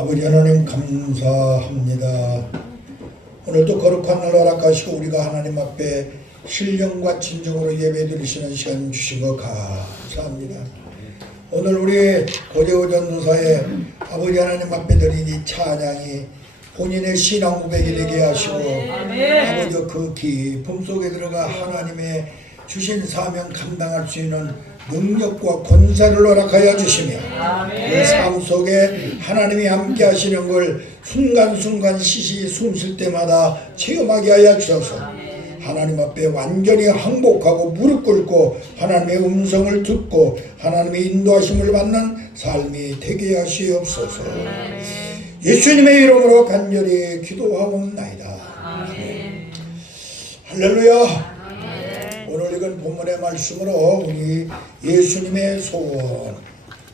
아버지 하나님 감사합니다. 오늘도 거룩한 날 허락하시고 우리가 하나님 앞에 신령과 진정으로 예배드리시는 시간 주신 거 감사합니다. 오늘 우리 고재호 전도사의 아버지 하나님 앞에 드린 이 찬양이 본인의 신앙 고백이 되게 하시고 아버지 그 깊음 속에 들어가 하나님의 주신 사명 감당할 수 있는 능력과 권세를 허락하여 주시며 그 삶 속에 하나님이 함께 하시는 걸 순간순간 시시 숨 쉴 때마다 체험하게 하여 주셔서 하나님 앞에 완전히 항복하고 무릎 꿇고 하나님의 음성을 듣고 할하나님의 인도하심을 받는 삶이 되게 하시옵소서. 예수님의 이름으로 간절히 기도하옵나이다. 할렐루야. 오늘 읽은 본문의 말씀으로 우리 예수님의 소원,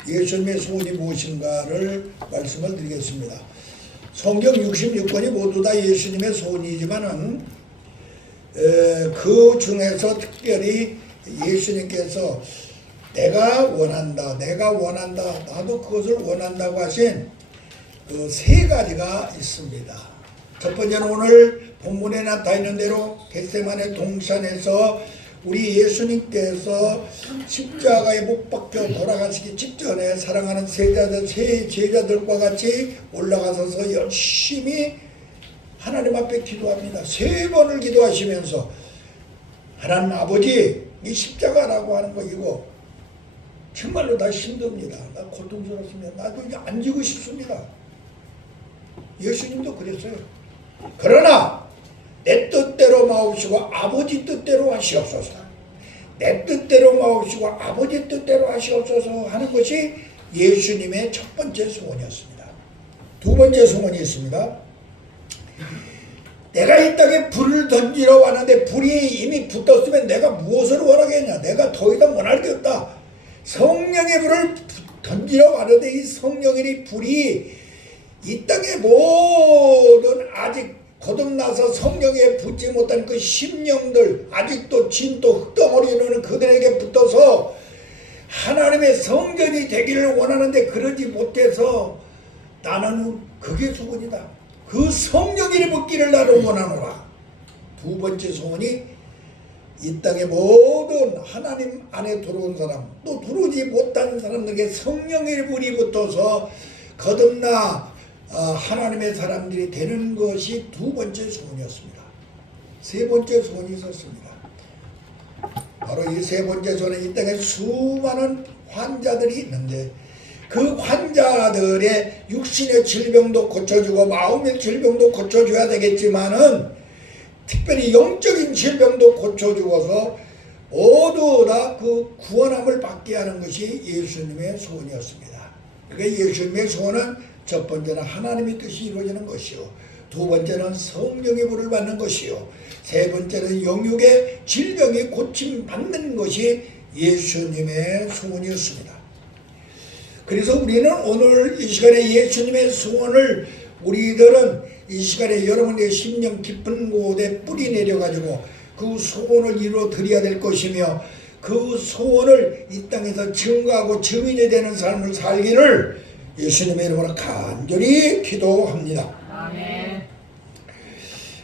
예수님의 소원이 무엇인가를 말씀을 드리겠습니다. 성경 66권이 모두 다 예수님의 소원이지만은 그 중에서 특별히 예수님께서 내가 원한다, 나도 그것을 원한다고 하신 그 세 가지가 있습니다. 첫 번째는 오늘 본문에 나타나 있는 대로 겟세마네 동산에서 우리 예수님께서 십자가에 못 박혀 돌아가시기 직전에 사랑하는 세 제자들과 같이 올라가서서 열심히 하나님 앞에 기도합니다. 3번을 기도하시면서 하나님 아버지, 이 십자가라고 하는 거 이거 정말로 다 힘듭니다. 나 고통스럽습니다. 나도 이제 앉고 싶습니다. 예수님도 그랬어요. 그러나 내 뜻대로 마옵시고 아버지 뜻대로 하시옵소서. 내 뜻대로 마옵시고 아버지 뜻대로 하시옵소서 하는 것이 예수님의 첫 번째 소원이었습니다. 두 번째 소원이 있습니다. 내가 이 땅에 불을 던지러 왔는데 불이 이미 붙었으면 내가 무엇을 원하겠냐. 내가 더 이상 원할 게 없다. 성령의 불을 던지러 왔는데 이 성령의 불이 이 땅의 모든 아직 거듭나서 성령에 붙지 못한 그 심령들, 아직도 진또 흙덩어리는 그들에게 붙어서 하나님의 성전이 되기를 원하는데 그러지 못해서 나는 그게 소원이다. 그 성령이 붙기를 나는 원하노라. 두 번째 소원이 이 땅의 모든 하나님 안에 들어온 사람, 또 들어오지 못한 사람들에게 성령의 불이 붙어서 거듭나 하나님의 사람들이 되는 것이 두 번째 소원이었습니다. 세 번째 소원이 있었습니다. 바로 이 세 번째 소원은 이 땅에 수많은 환자들이 있는데 그 환자들의 육신의 질병도 고쳐주고 마음의 질병도 고쳐줘야 되겠지만은 특별히 영적인 질병도 고쳐주어서 모두 다 그 구원함을 받게 하는 것이 예수님의 소원이었습니다. 그러니까 예수님의 소원은 첫 번째는 하나님의 뜻이 이루어지는 것이요, 두 번째는 성령의 불을 받는 것이요, 세 번째는 영육의 질병이 고침받는 것이 예수님의 소원이었습니다. 그래서 우리는 오늘 이 시간에 예수님의 소원을 우리들은 이 시간에 여러분의 심령 깊은 곳에 뿌리 내려가지고 그 소원을 이루어 드려야 될 것이며 그 소원을 이 땅에서 증거하고 증인이 되는 삶을 살기를 예수님의 이름으로 간절히 기도합니다. 아멘.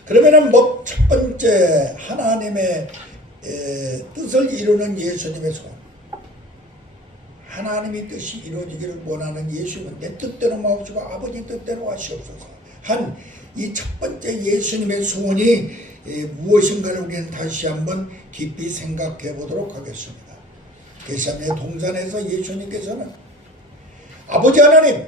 그러면은 첫 번째 하나님의 뜻을 이루는 예수님의 소원. 하나님의 뜻이 이루어지기를 원하는 예수님은 내 뜻대로 마옵시고 아버지 뜻대로 하시옵소서 한 이 첫 번째 예수님의 소원이 무엇인가를 우리는 다시 한번 깊이 생각해 보도록 하겠습니다. 겟세마네 동산에서 예수님께서는 아버지 하나님,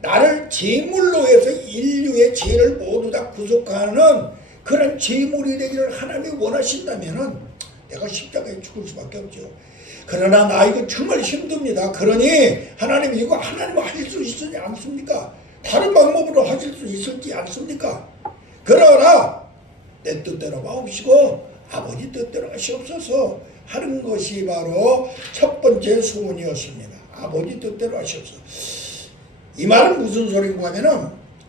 나를 제물로 해서 인류의 죄를 모두 다 구속하는 그런 제물이 되기를 하나님이 원하신다면은 내가 십자가에 죽을 수밖에 없죠. 그러나 나 이거 정말 힘듭니다. 그러니 하나님 이거 하나님 하실 수 있지 않습니까? 다른 방법으로 하실 수 있을지 않습니까? 그러나 내 뜻대로 마옵시고 아버지 뜻대로 하시옵소서 하는 것이 바로 첫 번째 소원이었습니다. 아버지 뜻대로 하시옵소서. 이 말은 무슨 소리인가 하면은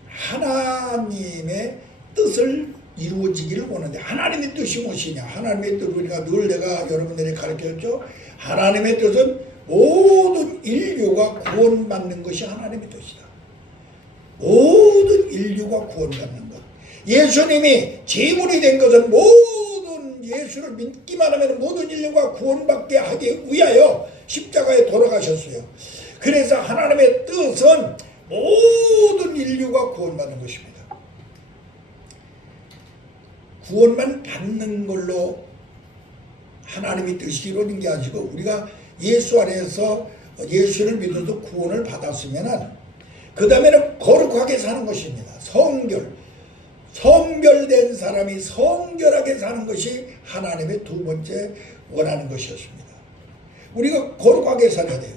하나님의 뜻을 이루어지기를 원하는데 하나님의 뜻이 무엇이냐? 하나님의 뜻 우리가 늘 내가 여러분들에게 가르쳤죠. 하나님의 뜻은 모든 인류가 구원받는 것이 하나님의 뜻이다. 인류가 구원받는 것. 예수님이 제물이 된 것은 모든 예수를 믿기만 하면 모든 인류가 구원받게 하기 위하여 십자가에 돌아가셨어요. 그래서 하나님의 뜻은 모든 인류가 구원받는 것입니다. 구원만 받는 걸로 하나님의 뜻이 이루어진 게 아니고 우리가 예수 안에서 예수를 믿어서 구원을 받았으면 그 다음에는 거룩하게 사는 것입니다. 성결된 사람이 성결하게 사는 것이 하나님의 두 번째 원하는 것이었습니다. 우리가 거룩하게 살아야 돼요.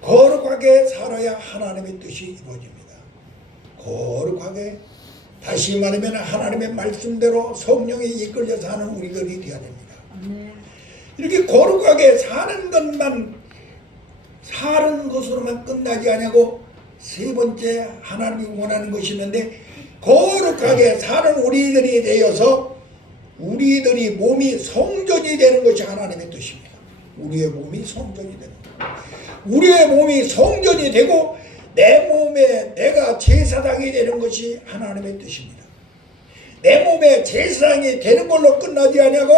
거룩하게 살아야 하나님의 뜻이 이루어집니다. 거룩하게, 다시 말하면 하나님의 말씀대로 성령에 이끌려 사는 우리들이 되어야 됩니다. 이렇게 거룩하게 사는 것으로만 끝나지 않고 세 번째 하나님이 원하는 것이 있는데, 거룩하게 사는 우리들이 되어서 우리들이 몸이 성전이 되는 것이 하나님의 뜻입니다. 우리의 몸이 성전이 되는 것. 우리의 몸이 성전이 되고 내 몸에 내가 제사장이 되는 것이 하나님의 뜻입니다. 내 몸에 제사장이 되는 걸로 끝나지 않냐고,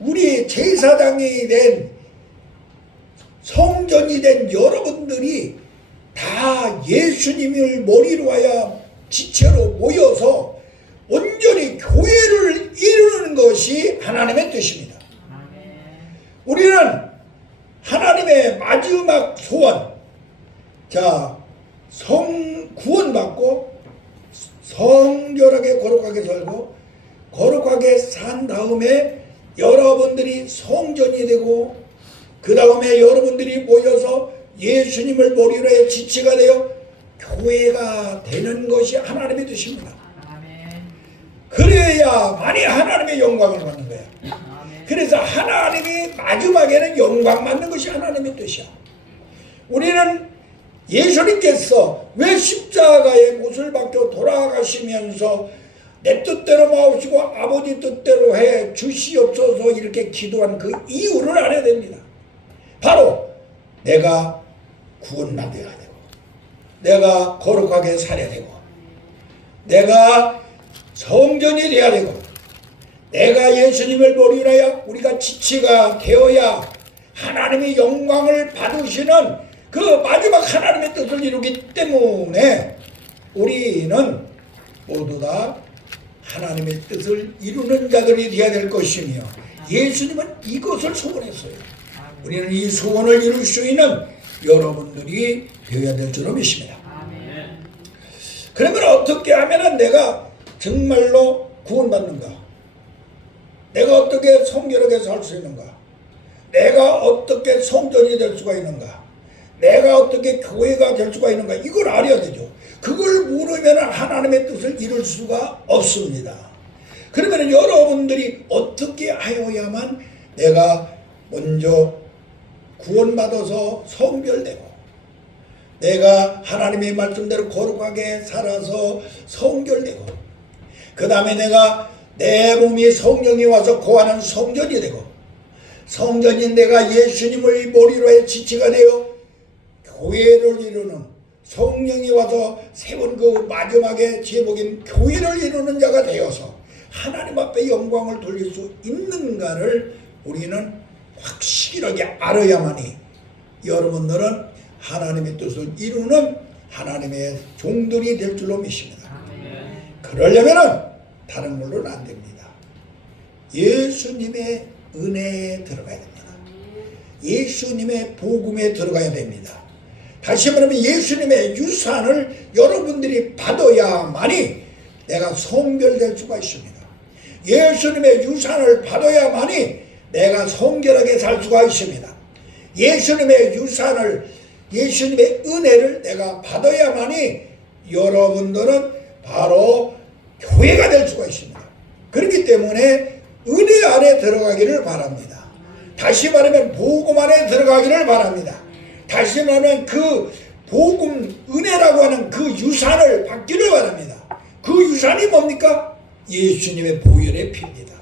우리 제사장이 된 성전이 된 여러분들이 다 예수님을 머리로 하여 지체로 모여서 온전히 교회를 이루는 것이 하나님의 뜻입니다. 우리는 하나님의 마지막 소원, 구원받고 성결하게 거룩하게 살고 거룩하게 산 다음에 여러분들이 성전이 되고 그 다음에 여러분들이 모여서 예수님을 머리로 해 지체가 되어 교회가 되는 것이 하나님의 뜻입니다. 그래야만이 하나님의 영광을 받는 거야. 그래서 하나님이 마지막에는 영광 받는 것이 하나님의 뜻이야. 우리는 예수님께서 왜 십자가의 못을 박혀 돌아가시면서 내 뜻대로 마옵시고 아버지 뜻대로 해 주시옵소서 이렇게 기도한 그 이유를 알아야 됩니다. 바로 내가 구원받아야 되고, 내가 거룩하게 살아야 되고, 내가 성전이 되어야 되고, 내가 예수님을 머리로 하여 우리가 지체가 되어야 하나님의 영광을 받으시는 그 마지막 하나님의 뜻을 이루기 때문에 우리는 모두 다 하나님의 뜻을 이루는 자들이 되어야 될 것이며, 예수님은 이것을 소원했어요. 우리는 이 소원을 이룰 수 있는 여러분들이 되어야 될 줄로 믿습니다. 그러면 어떻게 하면 내가 정말로 구원받는가? 내가 어떻게 성결하게 살 수 있는가? 내가 어떻게 성전이 될 수가 있는가? 내가 어떻게 교회가 될 수가 있는가? 이걸 알아야 되죠. 그걸 모르면 하나님의 뜻을 이룰 수가 없습니다. 그러면 여러분들이 어떻게 하여야만 내가 먼저 구원받아서 성결되고, 내가 하나님의 말씀대로 거룩하게 살아서 성결되고, 그 다음에 내가 내 몸이 성령이 와서 거하는 성전이 되고, 성전인 내가 예수님을 머리로 해 지체가 되어 교회를 이루는, 성령이 와서 세운 그 마지막의 제목인 교회를 이루는 자가 되어서 하나님 앞에 영광을 돌릴 수 있는가를 우리는 확실하게 알아야만이 여러분들은 하나님의 뜻을 이루는 하나님의 종들이 될 줄로 믿습니다. 그러려면 다른 걸로는 안 됩니다. 예수님의 은혜에 들어가야 됩니다. 예수님의 복음에 들어가야 됩니다. 다시 말하면 예수님의 유산을 여러분들이 받아야만이 내가 성결될 수가 있습니다. 예수님의 유산을 받아야만이 내가 성결하게 살 수가 있습니다. 예수님의 유산을, 예수님의 은혜를 내가 받아야만이 여러분들은 바로 교회가 될 수가 있습니다. 그렇기 때문에 은혜 안에 들어가기를 바랍니다. 다시 말하면 복음 안에 들어가기를 바랍니다. 다시 말하면 그 복음, 은혜라고 하는 그 유산을 받기를 바랍니다. 그 유산이 뭡니까? 예수님의 보혈의 피입니다.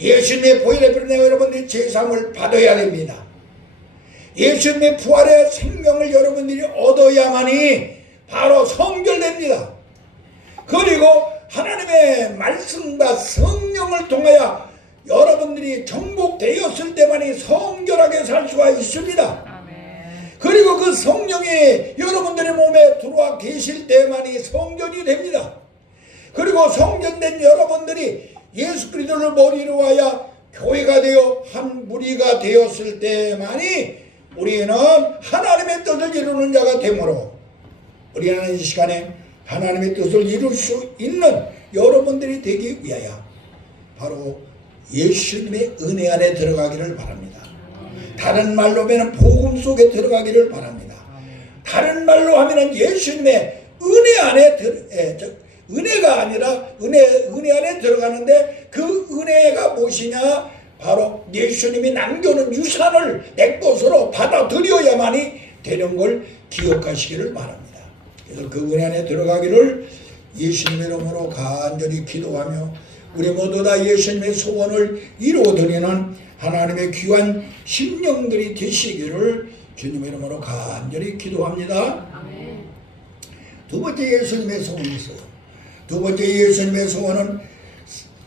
예수님의 보혈의 피로 내가 여러분들이 제사함을 받아야 됩니다. 예수님의 부활의 생명을 여러분들이 얻어야만이 바로 성결됩니다. 그리고 하나님의 말씀과 성령을 통하여 여러분들이 정복되었을 때만이 성결하게 살 수가 있습니다. 그리고 그 성령이 여러분들의 몸에 들어와 계실 때만이 성전이 됩니다. 그리고 성전된 여러분들이 예수 그리스도를 머리로 하여 교회가 되어 한 무리가 되었을 때만이 우리는 하나님의 뜻을 이루는 자가 되므로 우리는 이 시간에 하나님의 뜻을 이룰 수 있는 여러분들이 되기 위하여 바로 예수님의 은혜 안에 들어가기를 바랍니다. 다른 말로 하면 복음 속에 들어가기를 바랍니다. 다른 말로 하면 예수님의 은혜 안에 은혜가 아니라 은혜 안에 들어가는데 그 은혜가 무엇이냐? 바로 예수님이 남겨놓은 유산을 내 것으로 받아들여야만이 되는 걸 기억하시기를 바랍니다. 그래서 그 은혜 안에 들어가기를 예수님의 이름으로 간절히 기도하며 우리 모두 다 예수님의 소원을 이루어드리는 하나님의 귀한 심령들이 되시기를 주님의 이름으로 간절히 기도합니다. 두 번째 예수님의 소원이 있어요. 두 번째 예수님의 소원은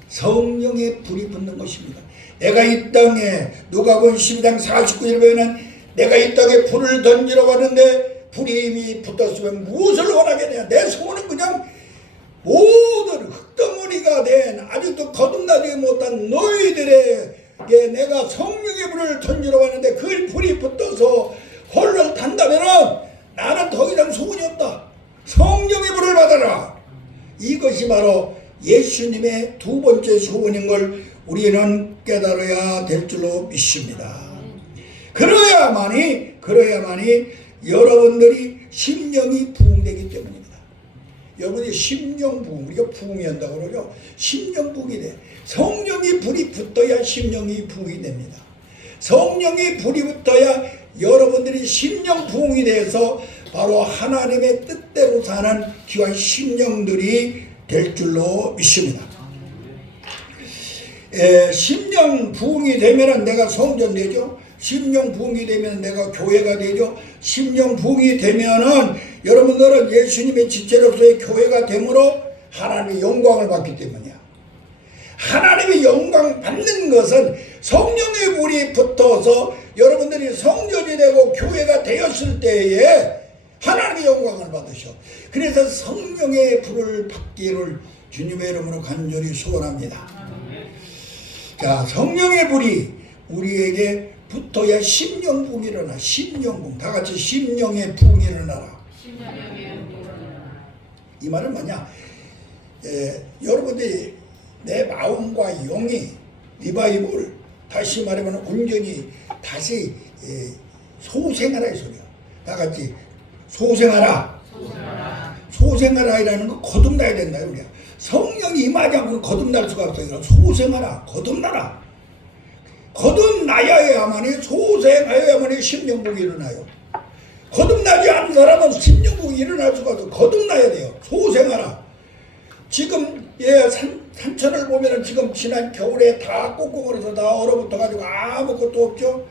성령의 불이 붙는 것입니다. 내가 이 땅에 누가복음 12장 49절 보면 내가 이 땅에 불을 던지러 가는데 불이 이미 붙었으면 무엇을 원하겠냐. 내 소원은 그냥 모든 흙덩어리가 된 아직도 거듭나지 못한 너희들에게 내가 성령의 불을 던지러 가는데 그 불이 붙어서 홀을 탄다면 나는 더 이상 소원이 없다. 성령의 불을 받아라. 이것이 바로 예수님의 두 번째 소원인 걸 우리는 깨달아야 될 줄로 믿습니다. 그래야만이 여러분들이 심령이 부흥되기 때문입니다. 여러분이 심령 부흥, 우리가 부흥이 한다고 그러죠. 심령 부흥이 돼. 성령이 불이 붙어야 심령이 부흥이 됩니다. 성령이 불이 붙어야 여러분들이 심령 부흥이 돼서 바로 하나님의 뜻대로 사는 귀한 심령들이 될 줄로 믿습니다. 심령 부흥이 되면 내가 성전 되죠. 심령 부흥이 되면 내가 교회가 되죠. 심령 부흥이 되면은 여러분들은 예수님의 지체로서의 교회가 되므로 하나님의 영광을 받기 때문이야. 하나님의 영광 받는 것은 성령의 불이 붙어서 여러분들이 성전이 되고 교회가 되었을 때에 하나님의 영광을 받으셔. 그래서 성령의 불을 받기를 주님의 이름으로 간절히 소원합니다. 자, 성령의 불이 우리에게 붙어야 심령 부흥이 일어나. 심령 부흥. 다 같이 심령의 부흥이 일어나라. 이 말은 뭐냐? 여러분들이 내 마음과 영이 리바이벌, 다시 말하면 온전히 다시 소생하라 이 소리야. 다 같이 소생하라. 소생하라이라는 거 거듭나야 된다 우리야. 성령이 임하지 않고 거듭날 수가 없어요. 소생하라, 거듭나라. 거듭나야만이 소생하여야만이 심령부흥이 일어나요. 거듭나지 않은 사람은 심령부흥이 일어날 수가 없어요. 거듭나야 돼요. 소생하라. 지금 산천을 보면은 지금 지난 겨울에 다 꽁꽁얼어서 다 얼어붙어 가지고 아무것도 없죠.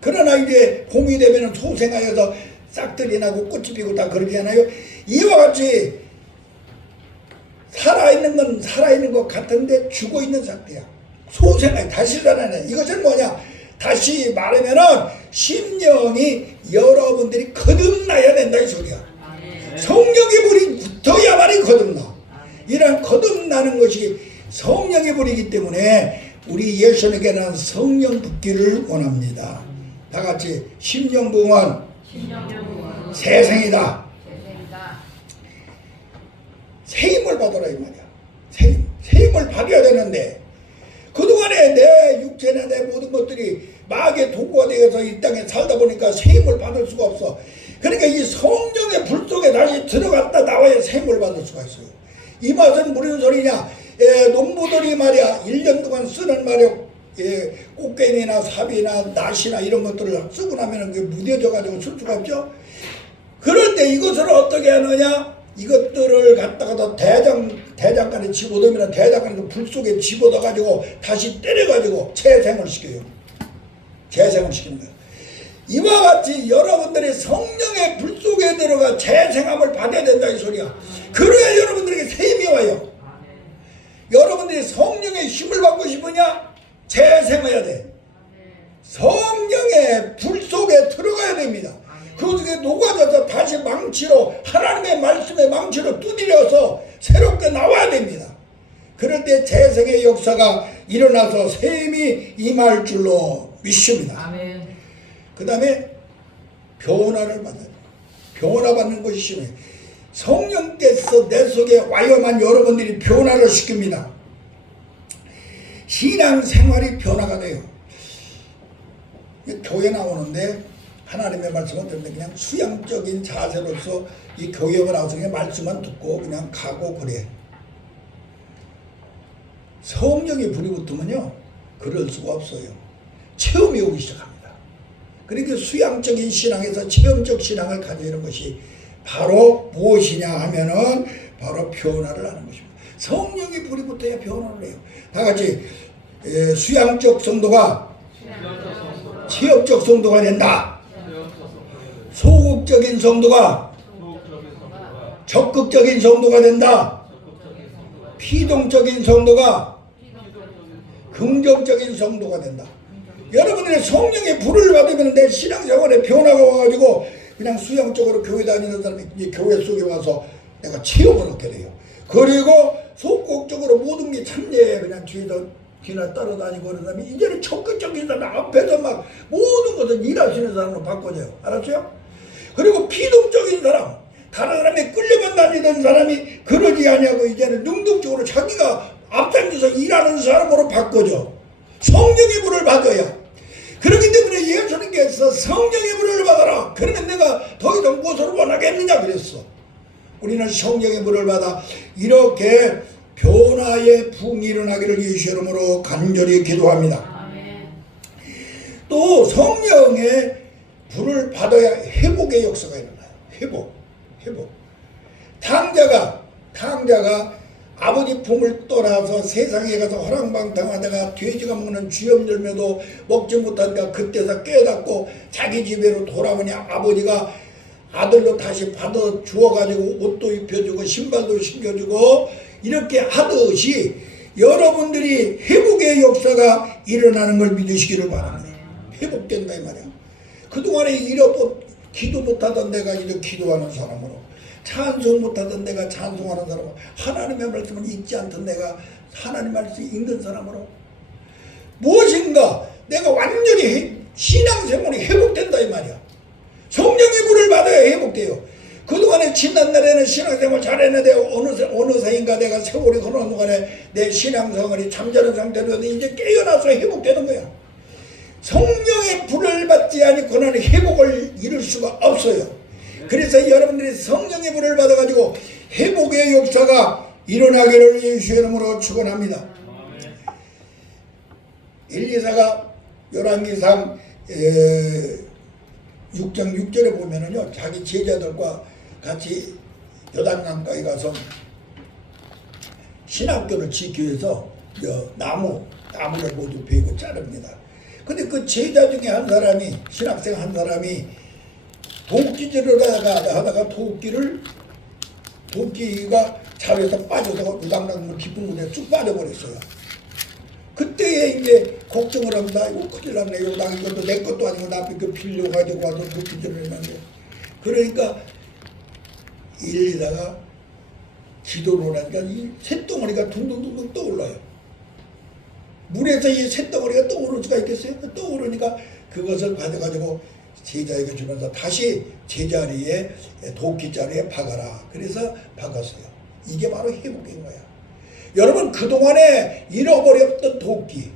그러나 이제 봄이 되면은 소생하여서 싹들이 나고 꽃이 피고 다 그러잖아요. 이와 같이 살아있는 건 살아있는 것 같은데 죽어있는 상태야. 소생하여 다시 살아나네. 이것은 뭐냐? 다시 말하면은 심령이 여러분들이 거듭나야 된다 이 소리야. 성령의 불이 붙어야만이 거듭나. 이런 거듭나는 것이 성령의 불이기 때문에 우리 예수님께는 성령 붙기를 원합니다. 다 같이 심령 부흥은 새생이다. 세임을 받아라 이 말이야. 세임을 받아야 되는데 그동안에 내 육체나 내 모든 것들이 마귀의 도구가 되어서 이 땅에 살다 보니까 세임을 받을 수가 없어. 그러니까 이 성령의 불 속에 다시 들어갔다 나와야 세임을 받을 수가 있어요. 이 맛은 무슨 소리냐? 농부들이 말이야 1년 동안 쓰는 말이야 꽃게임이나 삽이나 낫이나 이런 것들을 쓰고 나면 무뎌져 가지고 쓸 수가 없죠. 그럴 때 이것을 어떻게 하느냐? 이것들을 갖다가 대장간에 집어넣으면 대장간에 불 속에 집어넣어 가지고 다시 때려 가지고 재생을 시켜요. 재생을 시키는 거예요. 이와 같이 여러분들이 성령의 불 속에 들어가 재생함을 받아야 된다 이 소리야. 그래야 여러분들에게 샘이 와요. 여러분들이 성령의 힘을 받고 싶으냐? 재생해야 돼. 성령의 불 속에 들어가야 됩니다. 그 속에 녹아져서 다시 망치로, 하나님의 말씀의 망치로 두드려서 새롭게 나와야 됩니다. 그럴 때 재생의 역사가 일어나서 샘이 임할 줄로 믿습니다. 그 다음에 변화를 받아야 돼요. 변화 받는 것이 심해요. 성령께서 내 속에 와야만 여러분들이 변화를 시킵니다. 신앙생활이 변화가 돼요. 교회 나오는데 하나님의 말씀을 듣는데 그냥 수양적인 자세로서 이 교회에 나와서 그냥 말씀만 듣고 그냥 가고 그래. 성령의 불이 붙으면요 그럴 수가 없어요. 체험이 오기 시작합니다. 그러니까 수양적인 신앙에서 체험적 신앙을 가지는 것이 바로 무엇이냐 하면은 바로 변화를 하는 것입니다. 성령의 불이 붙어야 변화를 해요. 다 같이 수양적 성도가 체험적 성도가 된다. 소극적인 성도가 적극적인 성도가 된다. 피동적인 성도가 긍정적인 성도가 된다. 여러분들의 성령의 불을 받으면 내 신앙생활에 변화가 와가지고 그냥 수양적으로 교회 다니는 사람이 이제 교회 속에 와서 내가 체험을 얻게 돼요. 그리고 소극적으로 모든 게 참여해 그냥 뒤나 따라다니고 그런 사람이 이제는 적극적인 사람 앞에서 막 모든 것을 일하시는 사람으로 바꿔져요. 알았어요? 그리고 피동적인 사람 다른 사람이 끌려만 다니던 사람이 그러지 아니하고 이제는 능동적으로 자기가 앞장서서 일하는 사람으로 바꿔져. 성령의 불을 받아야. 그렇기 때문에 예수님께서 성령의 불을 받아라. 그러면 내가 더 이상 무엇을 원하겠느냐 그랬어. 우리는 성령의 불을 받아 이렇게 변화의 붕이 일어나기를 예수의 이름으로 간절히 기도합니다. 또 성령의 불을 받아야 회복의 역사가 일어나요. 회복. 탕자가 아버지 품을 떠나서 세상에 가서 허랑방탕하다가 돼지가 먹는 쥐염 열매도 먹지 못하니까 그때서 깨닫고 자기 집으로 돌아오냐 아버지가 아들로 다시 받아 주어가지고 옷도 입혀주고 신발도 신겨주고 이렇게 하듯이 여러분들이 회복의 역사가 일어나는 걸 믿으시기를 바랍니다. 회복된다 이 말이야. 그동안에 기도 못하던 내가 이제 기도하는 사람으로 찬송 못하던 내가 찬송하는 사람으로 하나님의 말씀을 읽지 않던 내가 하나님 말씀 읽는 사람으로 무엇인가 내가 완전히 신앙생활이 회복된다 이 말이야. 성령의 불을 받아야 회복돼요. 그동안에 지난날에는 신앙생활 잘했는데 어느 사이인가 내가 세월이 흐르는 동안에 내 신앙생활이 잠자는 상태로 이제 깨어나서 회복되는 거야. 성령의 불을 받지 않고는 회복을 이룰 수가 없어요. 그래서 여러분들이 성령의 불을 받아가지고 회복의 역사가 일어나기를 예수의 이름으로 축원합니다. 엘리사가 열왕기상 6장 6절에 보면은요 자기 제자들과 같이 요단강가에 가서 신학교를 짓기 위해서 나무를 모두 베고 자릅니다. 근데 그 제자 중에 한 사람이 신학생 한 사람이 도끼질을 하다가 도끼가 잡에서 빠져서 우당탕 깊은 곳에 쑥 빠져버렸어요. 그때에 이제 걱정을 합니다. 이거 큰일 났네. 이것도 내 것도 아니고 나쁜 거 빌려가지고 와서 도끼질을 했는데. 그러니까 엘리사가 기도를 하니까 이 쇳덩어리가 둥둥둥둥 떠올라요. 물에서 이 쇳덩어리가 떠오를 수가 있겠어요? 떠오르니까 그것을 가져가지고 제자에게 주면서 다시 제자리에 도끼자리에 박아라. 그래서 박았어요. 이게 바로 회복인 거야. 여러분 그동안에 잃어버렸던 도끼,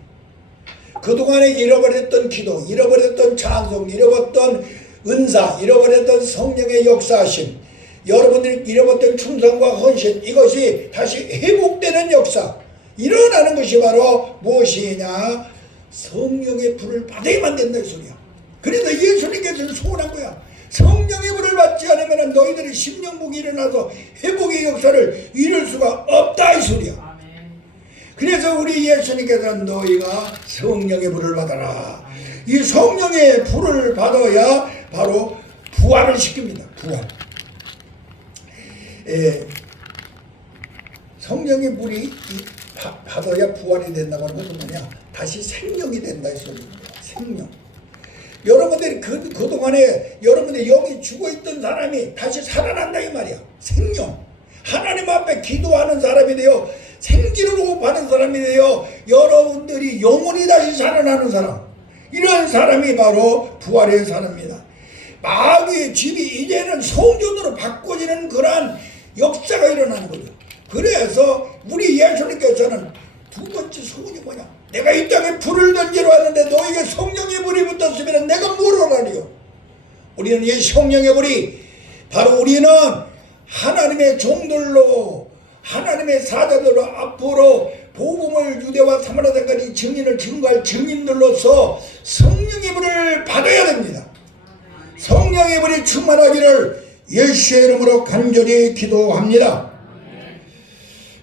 그동안에 잃어버렸던 기도, 잃어버렸던 찬송, 잃어버렸던 은사, 잃어버렸던 성령의 역사하심, 여러분들이 잃어버렸던 충성과 헌신, 이것이 다시 회복되는 역사 일어나는 것이 바로 무엇이냐? 성령의 불을 받아야만 된다 이 소리야. 그래서 예수님께서는 소원한 거야. 성령의 불을 받지 않으면 너희들이 심령복이 일어나서 회복의 역사를 이룰 수가 없다 이 소리야. 그래서 우리 예수님께서는 너희가 성령의 불을 받아라. 이 성령의 불을 받아야 바로 부활을 시킵니다. 부활. 성령의 불이 받아야 부활이 된다고 하는 것은 뭐냐? 다시 생명이 된다 이 소리입니다. 생명. 여러분들이 그동안에 여러분의 영이 죽어있던 사람이 다시 살아난다 이 말이야. 생명. 하나님 앞에 기도하는 사람이 되어 생기를 호흡하는 사람이 되어 여러분들이 영혼이 다시 살아나는 사람. 이런 사람이 바로 부활의 사람입니다. 마귀의 집이 이제는 성전으로 바꿔지는 그러한 역사가 일어나는 거죠. 그래서 우리 예수님께서는 두 번째 소원이 뭐냐? 내가 이 땅에 불을 던지러 왔는데 너에게 성령의 불이 붙었으면 내가 뭘 원하리요? 우리는 이 성령의 불이 바로 우리는 하나님의 종들로 하나님의 사자들로 앞으로 복음을 유대와 사마리아까지 증거할 증인들로서 성령의 불을 받아야 됩니다. 성령의 불이 충만하기를 예수의 이름으로 간절히 기도합니다.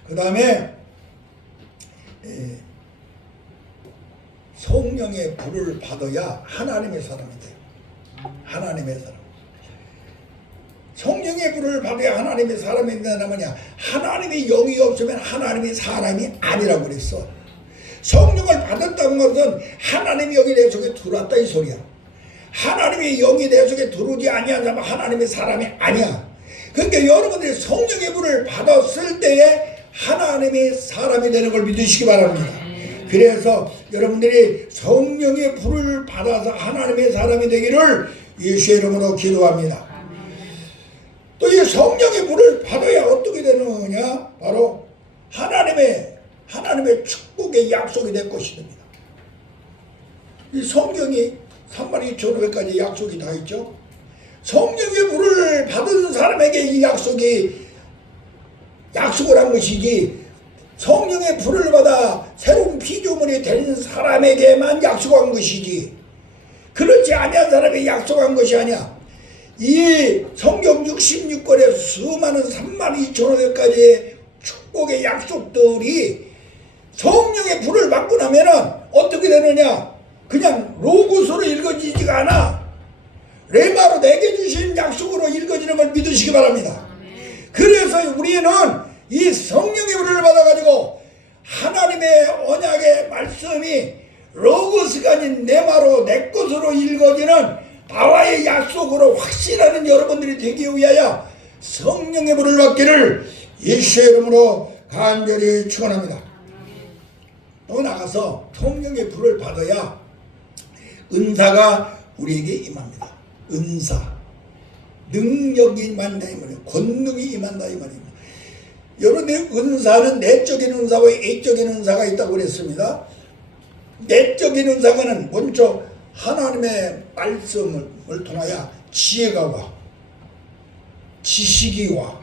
그 다음에 성령의 불을 받아야 하나님의 사람이 돼요. 하나님의 사람. 성령의 불을 받아야 하나님의 사람이 된다는 뭐냐? 하나님의 영이 없으면 하나님의 사람이 아니라고 그랬어. 성령을 받았다는 것은 하나님의 영이 내 속에 들어왔다 이 소리야. 하나님의 영이 내 속에 들어오지 아니하면 하나님의 사람이 아니야. 그러니까 여러분들이 성령의 불을 받았을 때에 하나님의 사람이 되는 걸 믿으시기 바랍니다. 그래서 여러분들이 성령의 불을 받아서 하나님의 사람이 되기를 예수의 이름으로 기도합니다. 또 이 성령의 불을 받아야 어떻게 되느냐? 바로 하나님의 축복의 약속이 될 것이 됩니다. 이 성경이 32,500가지 약속이 다 있죠. 성령의 불을 받은 사람에게 이 약속을 한 것이지, 성령의 불을 받아 새로운 피조물이 된 사람에게만 약속한 것이지, 그렇지 아니한 사람에게 약속한 것이 아니야. 이 성경 66권에 수많은 32,500가지의 축복의 약속들이 성령의 불을 받고 나면은 어떻게 되느냐? 그냥 로고스로 읽어지지가 않아. 레마로 내게 주신 약속으로 읽어지는 걸 믿으시기 바랍니다. 그래서 우리는 이 성령의 불을 받아가지고 하나님의 언약의 말씀이 로고스가 아닌 레마로 내 것으로 읽어지는 나와의 약속으로 확신하는 여러분들이 되기 위하여 성령의 불을 받기를 예수의 이름으로 간절히 축원합니다. 또 나가서 성령의 불을 받아야 은사가 우리에게 임합니다. 은사, 능력이 임한다 이 말이에요. 권능이 임한다 이 말입니다. 여러분들 은사는 내적인 은사와 외적인 은사가 있다고 그랬습니다. 내적인 은사는 먼저 하나님의 말씀을 통하여 지혜가 와, 지식이 와,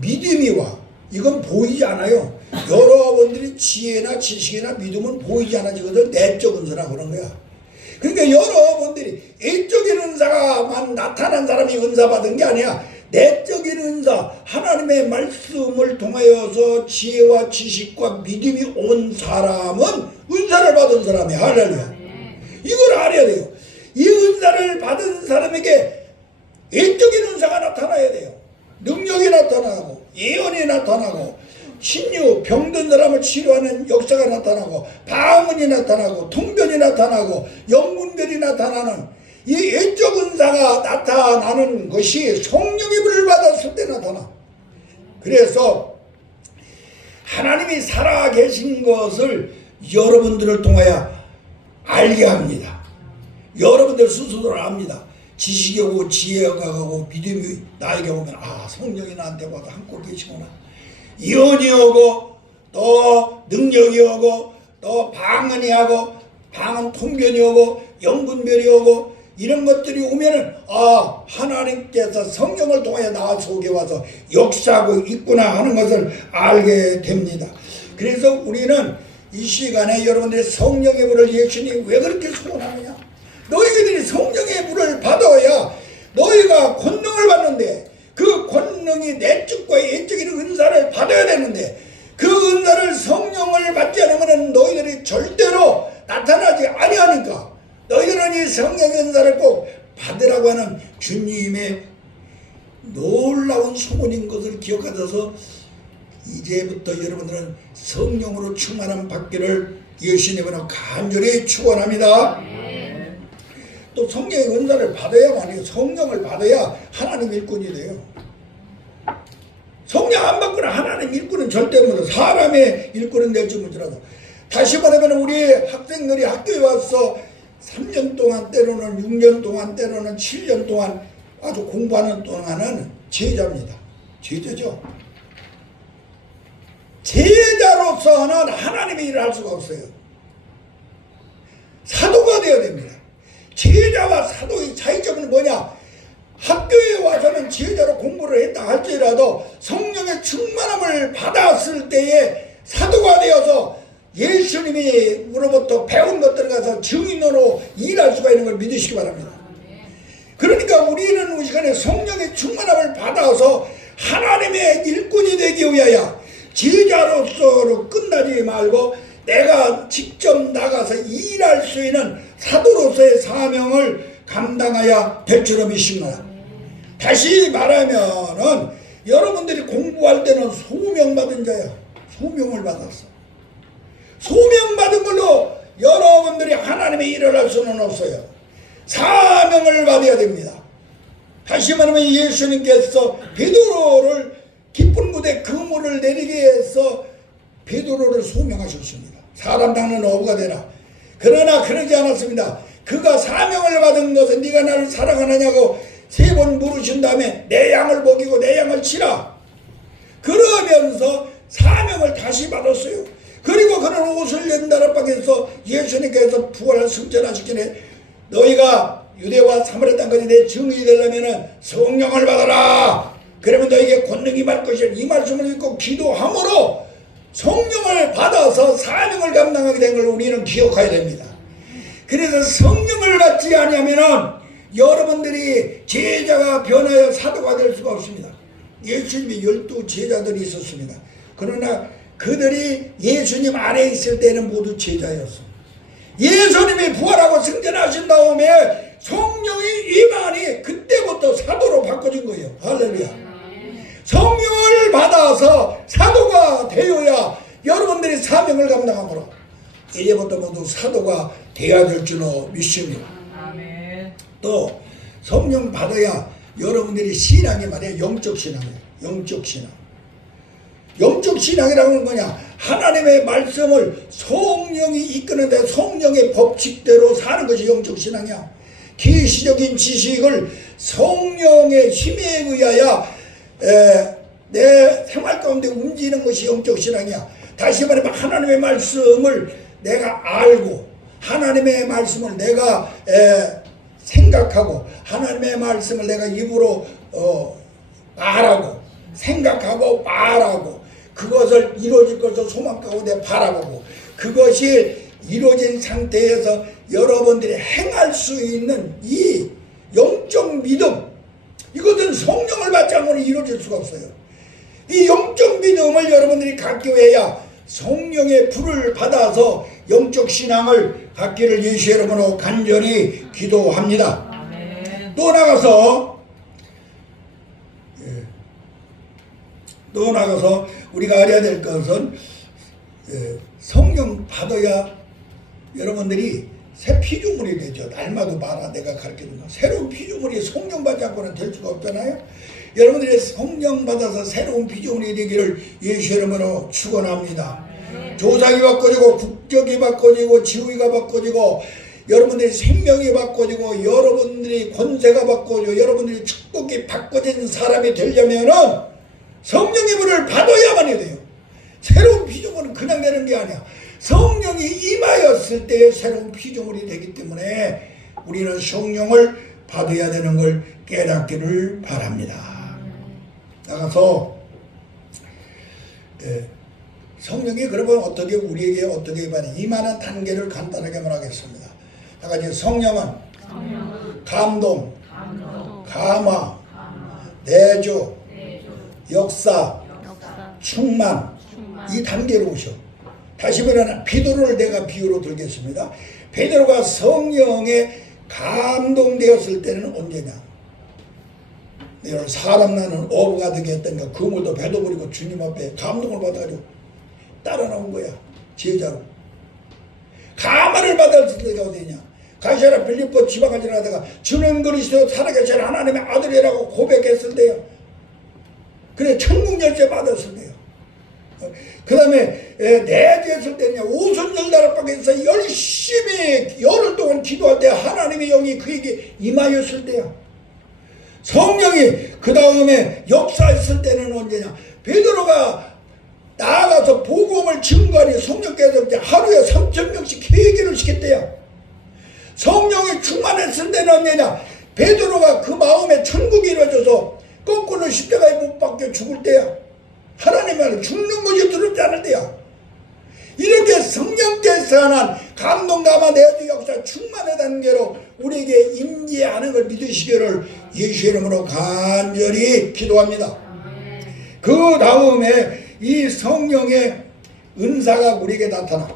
믿음이 와. 이건 보이지 않아요. 여러분들이 지혜나 지식이나 믿음은 보이지 않아지거든. 내적 은사라고 그런 거야. 그러니까 여러분들이 외적인 은사만 나타난 사람이 은사 받은 게 아니야. 내적인 은사, 하나님의 말씀을 통하여서 지혜와 지식과 믿음이 온 사람은 은사를 받은 사람이야. 할렐루야. 이걸 알아야 돼요. 이 은사를 받은 사람에게 외적인 은사가 나타나야 돼요. 능력이 나타나고, 예언이 나타나고, 신유, 병든 사람을 치료하는 역사가 나타나고, 방언이 나타나고, 통변이 나타나고, 영문별이 나타나는 이 외적 은사가 나타나는 것이 성령의 불을 받았을 때 나타나. 그래서 하나님이 살아계신 것을 여러분들을 통하여 알게 합니다. 여러분들 스스로 압니다. 지식이 오고 지혜가 가고 믿음이 나에게 오면 성령이 나한테 와서 함께 계시구나. 예언이 오고 또 능력이 오고 또 방언이 하고 방언 통변이 오고 영분별이 오고 이런 것들이 오면은 하나님께서 성령을 통하여 나 속에 와서 역사하고 있구나 하는 것을 알게 됩니다. 그래서 우리는 이 시간에 여러분들이 성령의 불을 예수님이 왜 그렇게 소원하느냐? 너희들이 성령의 불을 받아야 너희가 권능을 받는데, 그 권능이 내적과 외적인 은사를 받아야 되는데, 그 은사를 성령을 받지 않으면 너희들이 절대로 나타나지 아니하니까 너희들은 이 성령의 은사를 꼭 받으라고 하는 주님의 놀라운 소문인 것을 기억하셔서 이제부터 여러분들은 성령으로 충만함 받기를 예수님으로 간절히 축원합니다. 또 성령의 은사를 받아야만, 성령을 받아야 하나님 일꾼이 돼요. 성령 안 받거나 하나님 일꾼은 절대 못해요. 사람의 일꾼은 될지 몰라도. 다시 말하면 우리 학생들이 학교에 와서 3년 동안, 때로는 6년 동안, 때로는 7년 동안 아주 공부하는 동안은 제자입니다. 제자죠. 제자로서는 하나님의 일을 할 수가 없어요. 사도가 되어야 됩니다. 제자와 사도의 차이점은 뭐냐? 학교에 와서는 제자로 공부를 했다 할지라도 성령의 충만함을 받았을 때에 사도가 되어서 예수님이 우로부터 배운 것들을 가서 증인으로 일할 수가 있는 걸 믿으시기 바랍니다. 그러니까 우리는 이 시간에 성령의 충만함을 받아서 하나님의 일꾼이 되기 위하여 제자로서로 끝나지 말고 내가 직접 나가서 일할 수 있는 사도로서의 사명을 감당해야 될 줄로 믿습니다. 다시 말하면은 여러분들이 공부할 때는 소명받은 자야. 소명을 받았어. 소명받은 걸로 여러분들이 하나님의 일을 할 수는 없어요. 사명을 받아야 됩니다. 다시 말하면 예수님께서 베드로를 기쁜 무대 그물을 내리게 해서 베드로를 소명하셨습니다. 사람 닦는 어부가 되라. 그러나 그러지 않았습니다. 그가 사명을 받은 것은 네가 나를 사랑하느냐고 3번 물으신 다음에 내 양을 먹이고 내 양을 치라. 그러면서 사명을 다시 받았어요. 그리고 그는 옷을 연다락방에서 예수님께서 부활을 승천하시기에 너희가 유대와 사마리아 땅까지 내 증인이 되려면 성령을 받아라. 그러면 너에게 권능이 임할 것이라. 이 말씀을 읽고 기도함으로 성령을 받아서 사명을 감당하게 된 걸 우리는 기억해야 됩니다. 그래서 성령을 받지 않으면 여러분들이 제자가 변하여 사도가 될 수가 없습니다. 예수님이 12 제자들이 있었습니다. 그러나 그들이 예수님 안에 있을 때는 모두 제자였어. 예수님이 부활하고 승천하신 다음에 성령이 임하니 그때부터 사도로 바꿔진 거예요. 할렐루야. 성령을 받아서 사도가 되어야 여러분들이 사명을 감당하므로 이제부터 모두 사도가 되어야 될 줄로 믿습니다. 또 성령 받아야 여러분들이 신앙이 말이야 영적 신앙이에요. 영적 신앙. 영적 신앙이라는 건 뭐냐? 하나님의 말씀을 성령이 이끄는데 성령의 법칙대로 사는 것이 영적 신앙이야. 계시적인 지식을 성령의 힘에 의하여 내 생활 가운데 움직이는 것이 영적 신앙이야. 다시 말하면 하나님의 말씀을 내가 알고 하나님의 말씀을 내가 생각하고 하나님의 말씀을 내가 입으로 말하고 생각하고 말하고 그것을 이루어질 것을 소망 가운데 바라보고 그것이 이루어진 상태에서 여러분들이 행할 수 있는 이 영적 믿음, 이것은 성령을 받지 않고는 이루어질 수가 없어요. 이 영적 믿음을 여러분들이 갖기 위해야 성령의 불을 받아서 영적 신앙을 갖기를 예수 이름으로 간절히 기도합니다. 아멘. 또 나가서 우리가 알아야 될 것은 성령 받아야 여러분들이 새 피조물이 되죠. 날마다 말아 내가 가르쳐준 거. 새로운 피조물이 성령 받지 않고는 될 수가 없잖아요. 여러분들이 성령 받아서 새로운 피조물이 되기를 예수 이름으로 축원합니다. 조상이 바꿔지고 국적이 바꿔지고 지위가 바꿔지고 여러분들이 생명이 바꿔지고 여러분들이 권세가 바꿔지고 여러분들이 축복이 바꿔진 사람이 되려면은 성령의 불을 받아야만 돼요. 새로운 피조물은 그냥 되는 게 아니야. 성령이 임하였을 때 새로운 피조물이 되기 때문에 우리는 성령을 받아야 되는 걸 깨닫기를 바랍니다. 나가서 성령이 그러면 어떻게 우리에게 어떻게 임하는 단계를 간단하게 말하겠습니다. 한 가지 성령은 감동, 감화, 내조, 역사, 충만 이 단계로 오셔. 다시 말하면 베드로를 내가 비유로 들겠습니다. 베드로가 성령에 감동되었을 때는 언제냐? 여러분, 사람 나는 어부가 되겠다니까 그물도 배도 버리고 주님 앞에 감동을 받아가지고 따라 나온 거야. 제자로. 가만을 받았을 때가 어디냐? 가시아라 빌립보 지방을 지나다가 주는 그리스도 살아계신 하나님의 아들이라고 고백했을 때요. 그래, 천국 열쇠 받았을 때요. 그 다음에 내주했을 때는요, 오순절 다락방에서 열심히 열흘 동안 기도할 때 하나님의 영이 그에게 임하였을 때요. 성령이 그 다음에 역사했을 때는 언제냐? 베드로가 나아가서 복음을 증거하니 성령께서 하루에 3,000명씩 회개를 시켰대요. 성령이 충만했을 때는 언제냐? 베드로가 그 마음에 천국이 이루어져서 거꾸로 십자가에 못 박혀 죽을 때야. 하나님 안에 죽는 것이 두렵지 않을 때야. 이렇게 성령께서 하는 감동감화 내주 역사 충만의 단계로 우리에게 임재하는 걸 믿으시기를 예수 이름으로 간절히 기도합니다. 그 다음에 이 성령의 은사가 우리에게 나타나.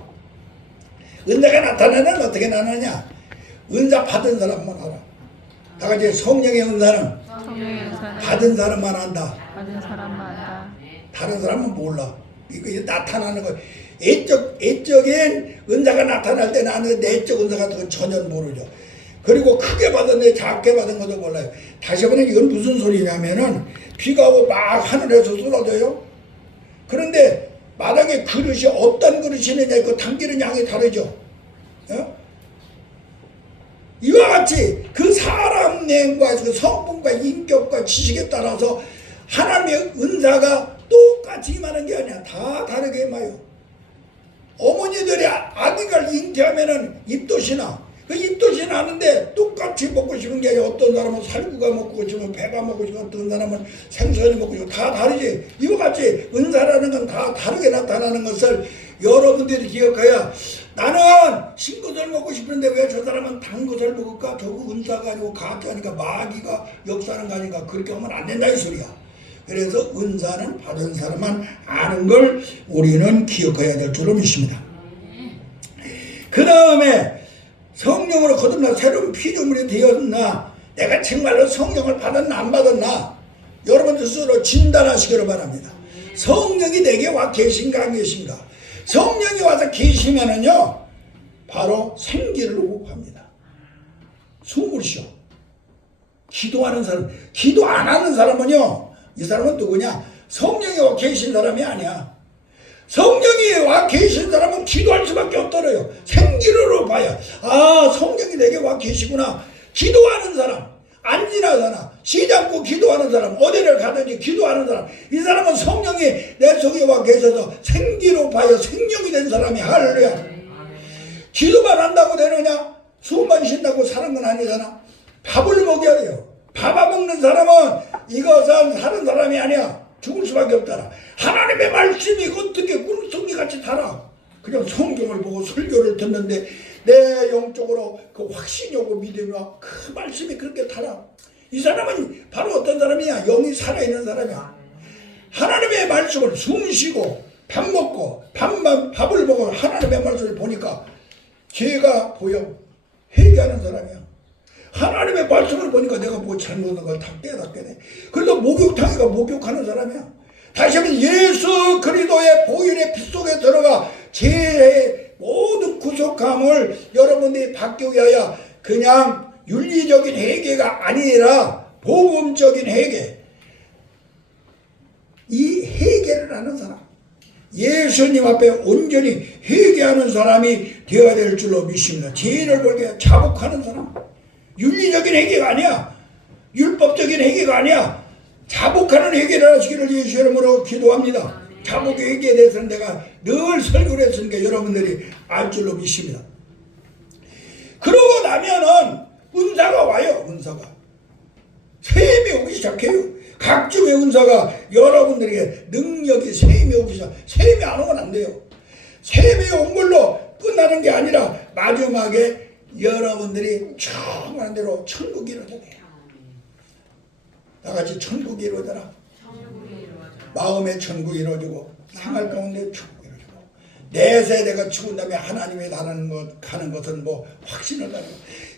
은사가 나타나는 어떻게 나느냐? 은사 받은 사람만 알아. 다 같이 성령의 은사는 받은 사람만 안다. 받은 사람만 안다. 다른 사람은 몰라. 이거 나타나는 거. 애적인 은사가 나타날 때는 아는데 내적 은사 같은 건 전혀 모르죠. 그리고 크게 받았는데 작게 받은 것도 몰라요. 다시 한번 이건 무슨 소리냐면은 비가 오고 막 하늘에서 쏟아져요. 그런데 마당에 그릇이 어떤 그릇이 있느냐 그 담기는 양이 다르죠. 어? 이와 같이 그 사람 내과 그 성품과 인격과 지식에 따라서 하나님의 은사가 똑같이 임하는 게 아니야. 다 다르게 임해요. 어머니들이 아기를 잉태하면은 입덧이나 그 입덧이 나는데 똑같이 먹고 싶은 게 아니라 어떤 사람은 살구가 먹고 싶으면 배가 먹고 싶고 어떤 사람은 생선이 먹고 싶고 다 다르지. 이와 같이 은사라는 건 다 다르게 나타나는 것을 여러분들이 기억해야 나는 신것을 먹고 싶은데 왜 저 사람은 단 것을 먹을까? 저거 은사가 아니고 가짜니까 마귀가 역사하는 거 아닌가? 그렇게 하면 안 된다 이 소리야. 그래서 은사는 받은 사람만 아는 걸 우리는 기억해야 될 줄로 믿습니다. 그 다음에 성령으로 거듭나 새로운 피조물이 되었나? 내가 정말로 성령을 받았나 안 받았나? 여러분들 스스로 진단하시기를 바랍니다. 성령이 내게 와 계신가 안 계신가? 성령이 와서 계시면은요 바로 생기를 호흡합니다. 숨을 쉬어. 기도하는 사람, 기도 안 하는 사람은요, 이 사람은 누구냐? 성령이 와 계신 사람이 아니야. 성령이 와 계신 사람은 기도할 수밖에 없더래요. 생기를 봐야 아 성령이 내게 와 계시구나. 기도하는 사람, 안 지나가나 쉬지 않고 기도하는 사람, 어디를 가든지 기도하는 사람, 이 사람은 성령이 내 속에 와 계셔서 생기로 봐야 생명이 된 사람이. 할렐루야. 기도만 한다고 되느냐? 숨만 쉰다고 사는 건 아니잖아. 밥을 먹여야 돼요. 밥 안 먹는 사람은 이것은 사는 사람이 아니야. 죽을 수밖에 없잖아. 하나님의 말씀이 어떻게 꿀송이같이 달아. 그냥 성경을 보고 설교를 듣는데 내 영적으로 그 확신이 오고 믿음이 와. 그 말씀이 그렇게 달아. 이 사람은 바로 어떤 사람이야? 영이 살아있는 사람이야. 하나님의 말씀을 숨쉬고 밥 먹고 밥을 먹고 하나님의 말씀을 보니까 죄가 보여. 회개하는 사람이야. 하나님의 말씀을 보니까 내가 뭐 잘못한 걸 다 깨닫게 돼. 그래서 목욕탕이가 목욕하는 사람이야. 다시 한번 예수 그리스도의 보혈의 피 속에 들어가 죄의 모든 구속함을 여러분들이 받기 위하여 그냥 윤리적인 회개가 아니라 복음적인 회개. 이 회개를 하는 사람, 예수님 앞에 온전히 회개하는 사람이 되어야 될 줄로 믿습니다. 죄를 벌게 자복하는 사람. 윤리적인 회개가 아니야. 율법적인 회개가 아니야. 자복하는 회개를 하시기를 예수 이름으로 기도합니다. 자복 회개에 대해서는 내가 늘 설교를 했으니까 여러분들이 알 줄로 믿습니다. 그러고 나면은 은사가 와요. 은사가 셈이 오기 시작해요. 각종의 은사가 여러분들에게 능력이 셈이 오기 시작. 셈이 안 오면 안 돼요. 셈이 온 걸로 끝나는 게 아니라 마지막에 여러분들이 청하는 대로 천국이 이루어져야 돼요. 다 같이 천국이 이루어져라. 마음의 천국이 이루어지고 생활 가운데 천국이 이루어지고 내세 내가 죽은 다음에 하나님에 가는 것은 뭐 확신을 가는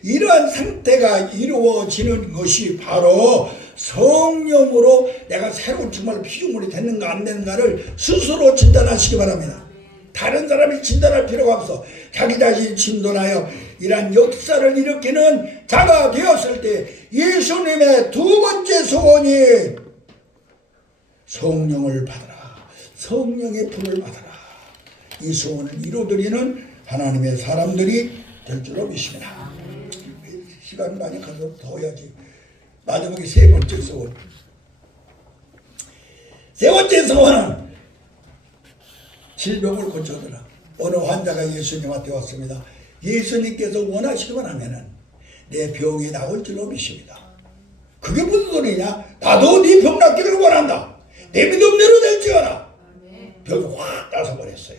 이러한 상태가 이루어지는 것이 바로 성령으로 내가 새로운 정말 피조물이 됐는가 안 됐는가를 스스로 진단하시기 바랍니다. 다른 사람이 진단할 필요가 없어. 자기 자신이 진단하여 이러한 역사를 일으키는 자가 되었을 때 예수님의 두 번째 소원이 성령을 받아라. 성령의 불을 받아라. 이 소원을 이루어드리는 하나님의 사람들이 될 줄로 믿습니다. 시간 많이 가서 더 해야지. 마지막에 세 번째 소원. 세 번째 소원은 질병을 고쳐주라. 어느 환자가 예수님한테 왔습니다. 예수님께서 원하시기만 하면은 내 병이 나을 줄로 믿습니다. 그게 무슨 소리냐? 나도 네 병 낫기를 원한다. 내 믿음대로 될지어라. 병이 확 나서버렸어요.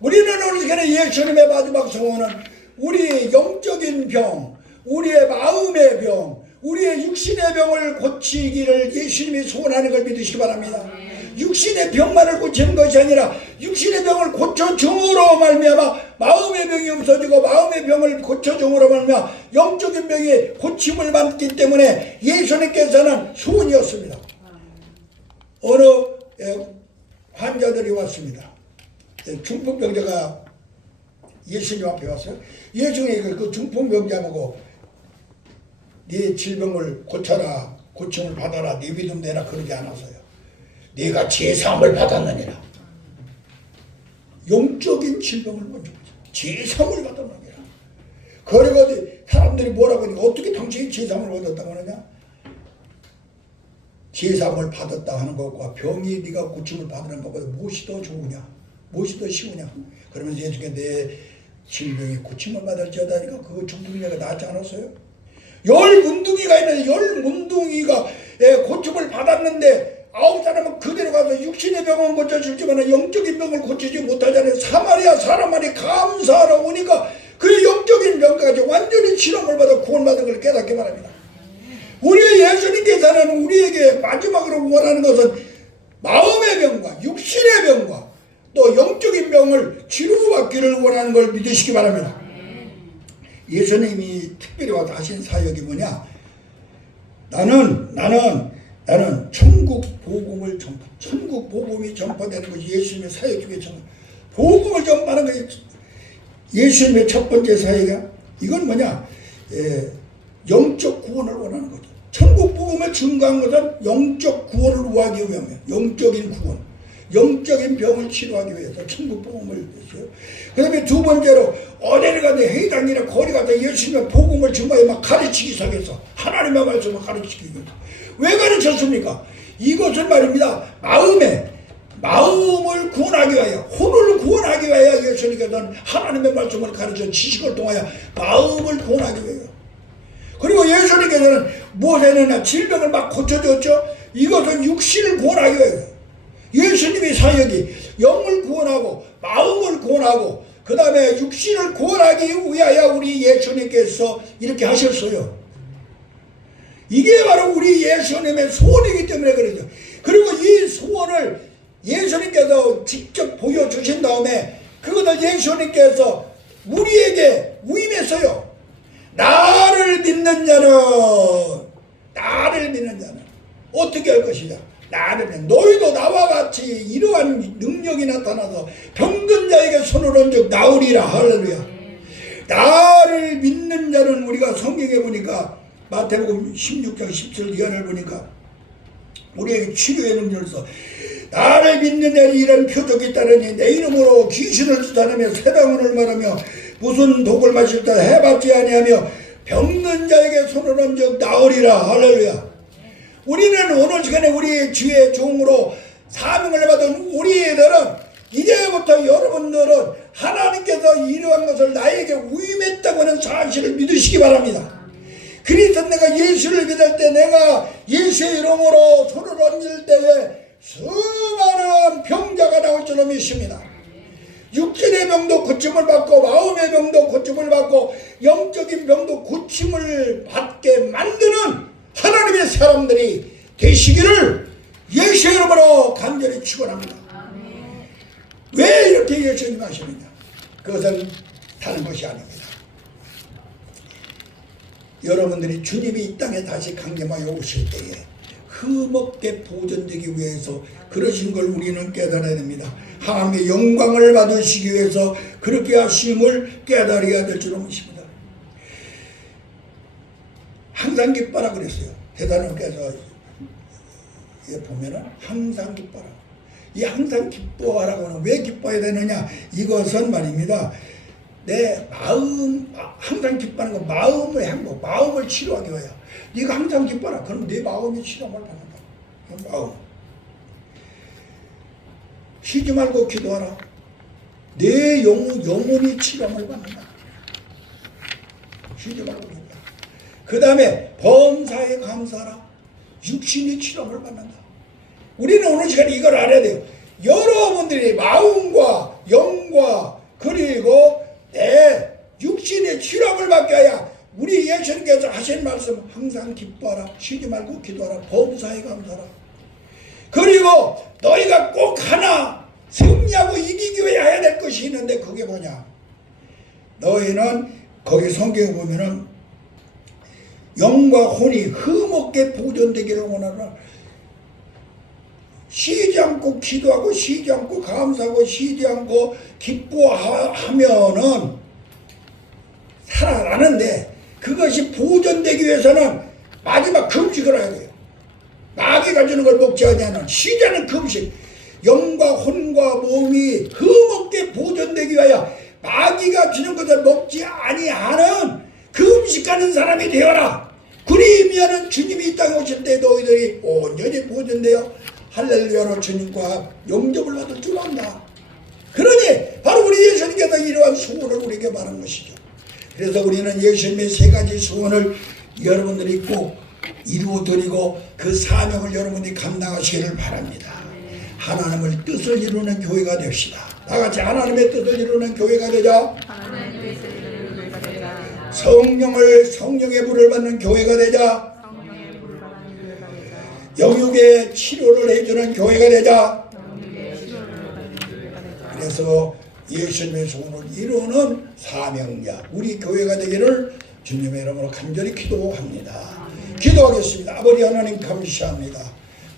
우리는 어느 시간에 예수님의 마지막 소원은 우리의 영적인 병, 우리의 마음의 병, 우리의 육신의 병을 고치기를 예수님이 소원하는 걸 믿으시기 바랍니다. 육신의 병만을 고치는 것이 아니라 육신의 병을 고쳐줌으로 말미암아 마음의 병이 없어지고 마음의 병을 고쳐줌으로 말미암아 영적인 병이 고침을 받기 때문에 예수님께서는 소원이었습니다. 어느 환자들이 왔습니다. 중풍병자가 예수님 앞에 왔어요. 예수님이 그 중풍병자하고 네 질병을 고쳐라, 고침을 받아라, 네 믿음 내라 그러지 않았어요. 네가 제사함을 받았느니라. 영적인 질병을 먼저 제사함을 받았느니라. 그래가지고 사람들이 뭐라고 하니까 어떻게 당신이 제사함을 받았다고 하느냐? 제사함을 받았다 하는 것과 병이 네가 고침을 받는 것보다 무엇이 더 좋으냐? 무엇이 더 쉬우냐? 그러면서 예수께 내 질병이 고침을 받을지어다니까 그 중풍자가 낫지 않았어요? 10문둥이가 있는데 10문둥이가 고침을 받았는데 9사람은 그대로 가서 육신의 병은 고쳐주지만 영적인 병을 고치지 못하잖아요. 사마리아 사람만이 감사하러 오니까 그 영적인 병까지 완전히 실험을 받아 구원받은 걸 깨닫기 바랍니다. 우리 예수님께서는 우리에게 마지막으로 원하는 것은 마음의 병과 육신의 병과 또 영적인 병을 치료받기를 원하는 걸 믿으시기 바랍니다. 예수님이 특별히 와서 하신 사역이 뭐냐? 나는 천국 복음을 천국 복음이 전파되는 것이 예수님의 사역 중에 복음을 전파하는 것이 예수님의 첫 번째 사역이야. 이건 뭐냐? 영적 구원을 원하는 거죠. 천국 복음을 증거한 것은 영적 구원을 구하기 위함이에요. 영적인 구원, 영적인 병을 치료하기 위해서 천국 복음을 했어요. 그 다음에 두 번째로 어디를 가서 회당이나 거리 가서 예수님의 복음을 증거해 막 가르치기 시작했어. 하나님의 말씀을 가르치기 위해서. 왜 가르쳤습니까? 이것은 말입니다. 마음을 구원하기 위하여, 혼을 구원하기 위하여 예수님께서는 하나님의 말씀을 가르쳐 지식을 통하여 마음을 구원하기 위하여. 그리고 예수님께서는 무엇을 했느냐? 질병을 막 고쳐줬죠. 이것은 육신을 구원하기 위하여. 예수님의 사역이 영을 구원하고 마음을 구원하고 그 다음에 육신을 구원하기 위하여 우리 예수님께서 이렇게 하셨어요. 이게 바로 우리 예수님의 소원이기 때문에 그러죠. 그리고 이 소원을 예수님께서 직접 보여주신 다음에 그것을 예수님께서 우리에게 위임했어요. 나를 믿는 자는 어떻게 할 것이냐? 너희도 나와 같이 이러한 능력이 나타나서 병든 자에게 손을 얹어 나으리라. 할렐루야. 나를 믿는 자는 우리가 성경에 보니까 마태복음 16장 17절 이하를 보니까 우리에게 치료의 능력을 써. 나를 믿는 자는 이런 표적이 따르니 내 이름으로 귀신을 쫓아내며 세방언을 말하며 무슨 독을 마실 때 해봤지 아니하며 병든 자에게 손을 얹어 나으리라. 할렐루야. 우리는 오늘 시간에 우리 주의 종으로 사명을 받은 우리들은 이제부터 여러분들은 하나님께서 이러한 것을 나에게 위임했다고 하는 사실을 믿으시기 바랍니다. 그래서 내가 예수를 믿을 때 내가 예수의 이름으로 손을 얹을 때에 수많은 병자가 나올 줄로 믿습니다. 육신의 병도 고침을 받고 마음의 병도 고침을 받고 영적인 병도 고침을 받게 만드는 하나님의 사람들이 되시기를 예수의 이름으로 간절히 축원합니다. 왜 이렇게 열심히 하시느냐? 그것은 다른 것이 아닙니다. 여러분들이 주님이 이 땅에 다시 강림하여 오실 때에 흠없게 보존되기 위해서 그러신 걸 우리는 깨달아야 됩니다. 하나님의 영광을 받으시기 위해서 그렇게 하심을 깨달아야 될 줄로 믿습니다. 항상 기뻐라 그랬어요. 대단원께서 보면은 항상 기뻐라. 이 항상 기뻐하라고는 왜 기뻐해야 되느냐? 이것은 말입니다. 내 마음, 항상 기뻐하는 건 마음의 행복, 마음을 치료하기 위하여. 네가 항상 기뻐라. 그럼 네 마음이 치료를 받는다. 마음. 쉬지 말고 기도하라. 내 영혼이 치료를 받는다. 쉬지 말고 기도하라. 그 다음에 범사에 감사하라. 육신이 치료를 받는다. 우리는 오늘 시간에 이걸 알아야 돼요. 여러분들이 마음과 영과 그리고 내 육신의 치료를 받게 하여 우리 예수님께서 하신 말씀 항상 기뻐하라. 쉬지 말고 기도하라. 범사에 감사하라. 그리고 너희가 꼭 하나 승리하고 이기기 위해 해야 될 것이 있는데 그게 뭐냐? 너희는 거기 성경에 보면은 영과 혼이 흠없게 보존되기를 원하라. 쉬지 않고 기도하고 쉬지 않고 감사하고 쉬지 않고 기뻐하면은 살아나는데 그것이 보존되기 위해서는 마지막 금식을 해야 돼요. 마귀가 주는 걸 먹지 않는 쉬지 않은 금식. 영과 혼과 몸이 흠없게 보존되기 위하여 마귀가 주는 것을 먹지 아니하는 금식하는 사람이 되어라. 그리면은 주님이 이 땅에 오실 때 너희들이 온전히 보존되어 할렐루야로 주님과 영접을 받을 줄 안다. 그러니 바로 우리 예수님께서 이러한 소원을 우리에게 말한 것이죠. 그래서 우리는 예수님의 세 가지 소원을 여러분들이 꼭 이루어드리고 그 사명을 여러분들이 감당하시기를 바랍니다. 하나님의 뜻을 이루는 교회가 됩시다. 다같이 하나님의 뜻을 이루는 교회가 되자. 성령의 불을 받는 교회가 되자. 영육의 치료를 해주는 교회가 되자. 그래서 예수님의 소원을 이루는 사명자 우리 교회가 되기를 주님의 이름으로 간절히 기도합니다. 기도하겠습니다. 아버지 하나님 감사합니다.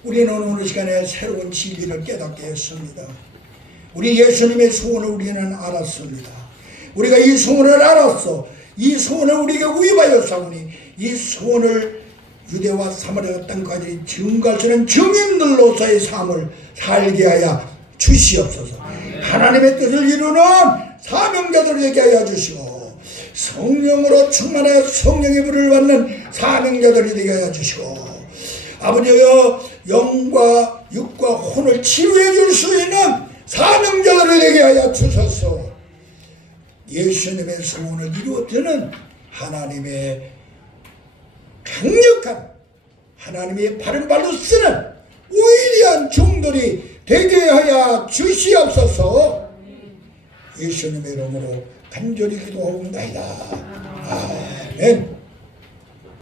우리는 오늘 시간에 새로운 진리를 깨닫게 했습니다. 우리 예수님의 소원을 우리는 알았습니다. 우리가 이 소원을 알았어. 이 소원을 우리에게 구입하여 사오니 이 소원을 유대와 사마리아 땅까지 증거할 수 있는 증인들로서의 삶을 살게 하여 주시옵소서. 하나님의 뜻을 이루는 사명자들을 되게 하여 주시고 성령으로 충만하여 성령의 불을 받는 사명자들이 되게 하여 주시고 아버지여 영과 육과 혼을 치유해 줄 수 있는 사명자들이 되게 하여 주소서. 예수님의 소원을 이루어드는 하나님의 강력한 하나님의 바른 발로 쓰는 위대한 종들이 되게 하여 주시옵소서. 예수님의 이름으로 간절히 기도하옵나이다. 아멘.